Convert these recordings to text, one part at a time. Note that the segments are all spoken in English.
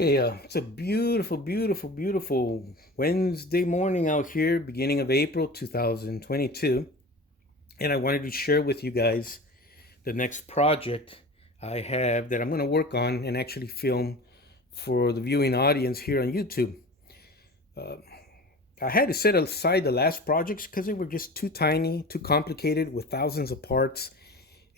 Okay, it's a beautiful, beautiful, beautiful Wednesday morning out here, beginning of April 2022. And I wanted to share with you guys the next project I have that I'm going to work on and actually film for the viewing audience here on YouTube. I had to set aside the last projects because they were just too tiny, too complicated with thousands of parts.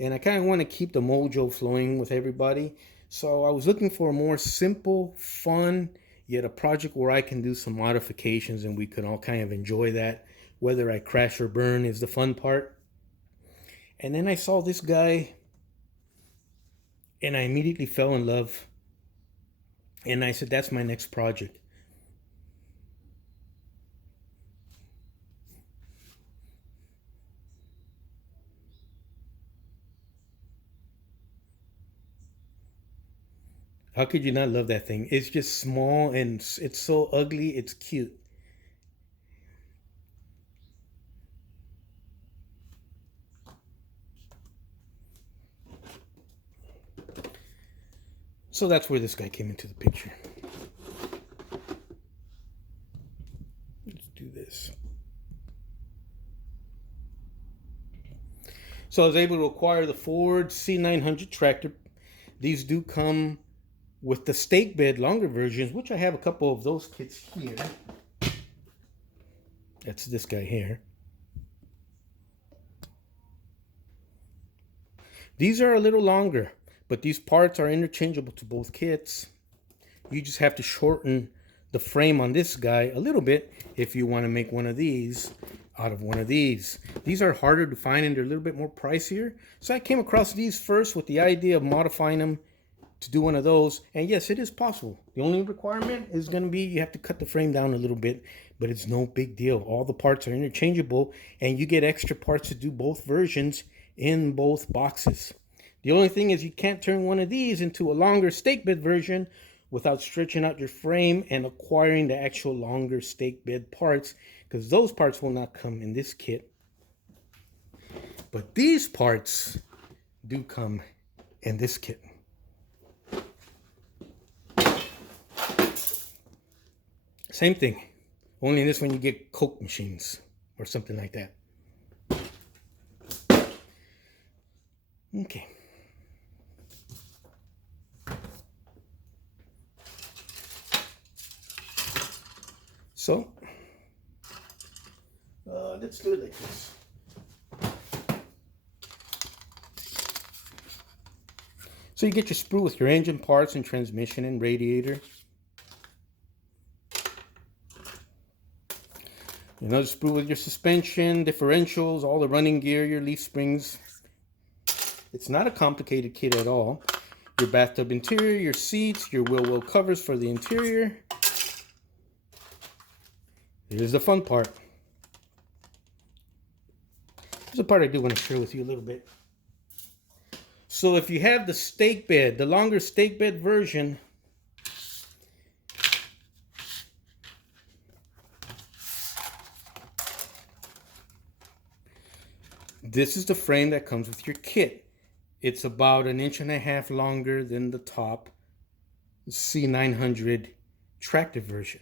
And I kind of want to keep the mojo flowing with everybody. So I was looking for a more simple, fun, yet a project where I can do some modifications and we can all kind of enjoy that. Whether I crash or burn is the fun part. And then I saw this guy and I immediately fell in love. And I said, that's my next project. How could you not love that thing? It's just small and it's so ugly, it's cute. So that's where this guy came into the picture. Let's do this. So I was able to acquire the Ford C900 tractor. These do come with the stake bed longer versions, which I have a couple of those kits here. That's this guy here. These are a little longer, but these parts are interchangeable to both kits. You just have to shorten the frame on this guy a little bit if you want to make one of these out of one of these. These are harder to find and they're a little bit more pricier. So I came across these first with the idea of modifying them to do one of those. And yes, it is possible. The only requirement is going to be you have to cut the frame down a little bit, but it's no big deal. All the parts are interchangeable and you get extra parts to do both versions in both boxes. The only thing is you can't turn one of these into a longer stake bed version without stretching out your frame and acquiring the actual longer stake bed parts, because those parts will not come in this kit. But these parts do come in this kit. Same thing, only in this one you get Coke machines or something like that. Okay. So, let's do it like this. So you get your sprue with your engine parts and transmission and radiator. Another sprue with your suspension, differentials, all the running gear, your leaf springs. It's not a complicated kit at all. Your bathtub interior, your seats, your wheel well covers for the interior. Here's the fun part. Here's the part I do want to share with you a little bit. So if you have the stake bed, the longer stake bed version, this is the frame that comes with your kit. It's about 1.5 inches longer than the top C900 tractor version.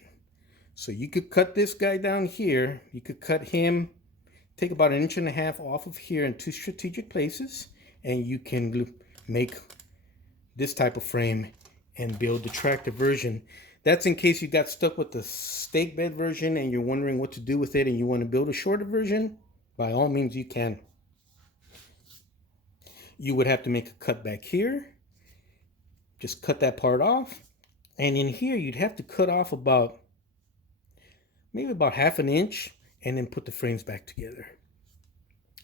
So you could cut this guy down here. You could cut him, take about 1.5 inches off of here in 2 strategic places, and you can make this type of frame and build the tractor version. That's in case you got stuck with the stake bed version and you're wondering what to do with it and you want to build a shorter version. By all means, you can. You would have to make a cut back here. Just cut that part off. And in here, you'd have to cut off maybe about 1/2 inch and then put the frames back together.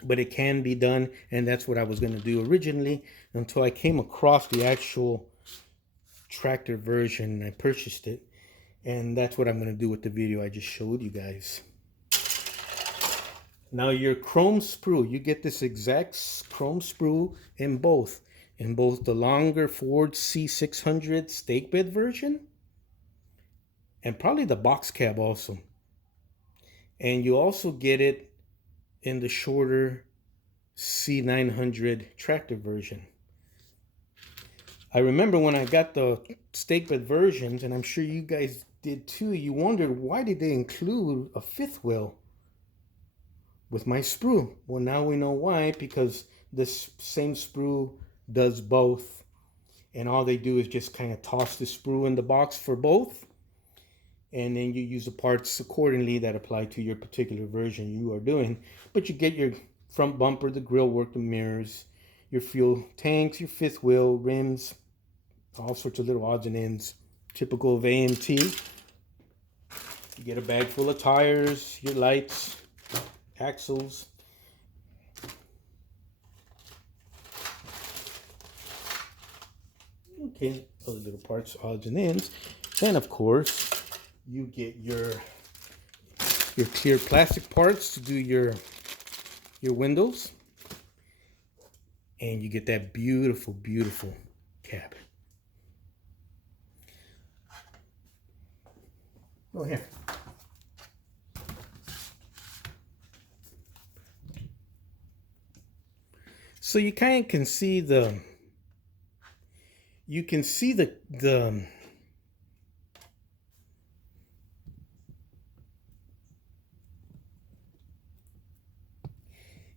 But it can be done, and that's what I was going to do originally until I came across the actual tractor version and I purchased it. And that's what I'm going to do with the video I just showed you guys. Now your chrome sprue, you get this exact chrome sprue in both the longer Ford C600 stake bed version and probably the box cab also. And you also get it in the shorter C900 tractor version. I remember when I got the stake bed versions, and I'm sure you guys did too, you wondered why did they include a fifth wheel with my sprue? Well, now we know why, because this same sprue does both, and all they do is just kind of toss the sprue in the box for both, and then you use the parts accordingly that apply to your particular version you are doing. But you get your front bumper, the grill work, the mirrors, your fuel tanks, your fifth wheel, rims, all sorts of little odds and ends, typical of AMT. You get a bag full of tires, your lights, axles. Okay, other little parts, odds and ends. Then of course, you get your clear plastic parts to do your windows. And you get that beautiful, beautiful cap. Oh, here. So you kind of can see the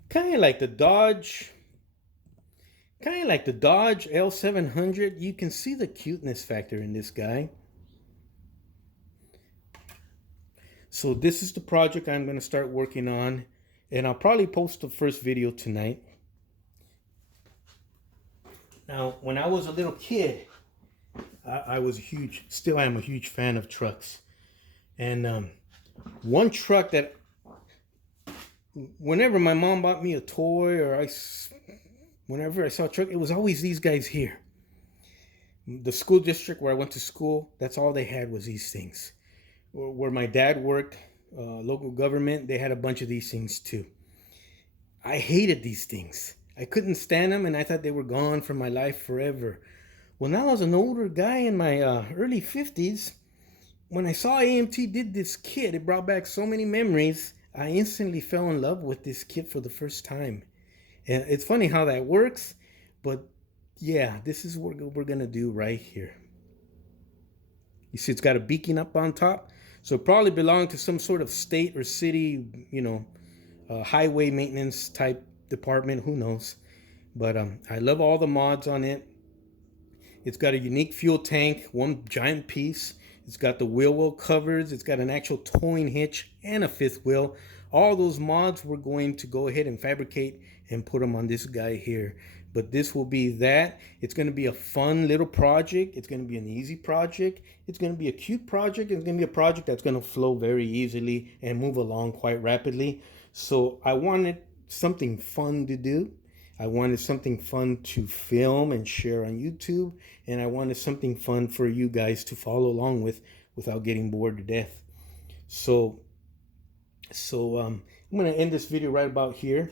kind of like the Dodge L700. You can see the cuteness factor in this guy. So this is the project I'm going to start working on, and I'll probably post the first video tonight. Now, when I was a little kid, I was still am a huge fan of trucks. And one truck that, whenever my mom bought me a toy or whenever I saw a truck, it was always these guys here. The school district where I went to school, that's all they had was these things. Where my dad worked, local government, they had a bunch of these things too. I hated these things. I couldn't stand them, and I thought they were gone from my life forever. Well, now as an older guy in my early 50s, when I saw AMT did this kit, it brought back so many memories. I instantly fell in love with this kit for the first time. And it's funny how that works, but yeah, this is what we're gonna do right here. You see it's got a beacon up on top, so it probably belonged to some sort of state or city, highway maintenance type department, who knows. But I love all the mods on it. It's got a unique fuel tank, one giant piece. It's got the wheel well covers. It's got an actual towing hitch and a fifth wheel. All those mods we're going to go ahead and fabricate and put them on this guy here. But this will be that. It's going to be a fun little project. It's going to be an easy project. It's going to be a cute project. It's going to be a project that's going to flow very easily and move along quite rapidly. So I wanted something fun to do. I wanted something fun to film and share on YouTube. And I wanted something fun for you guys to follow along with without getting bored to death. So I'm going to end this video right about here.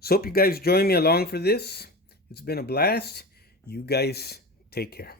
So hope you guys join me along for this. It's been a blast. You guys take care.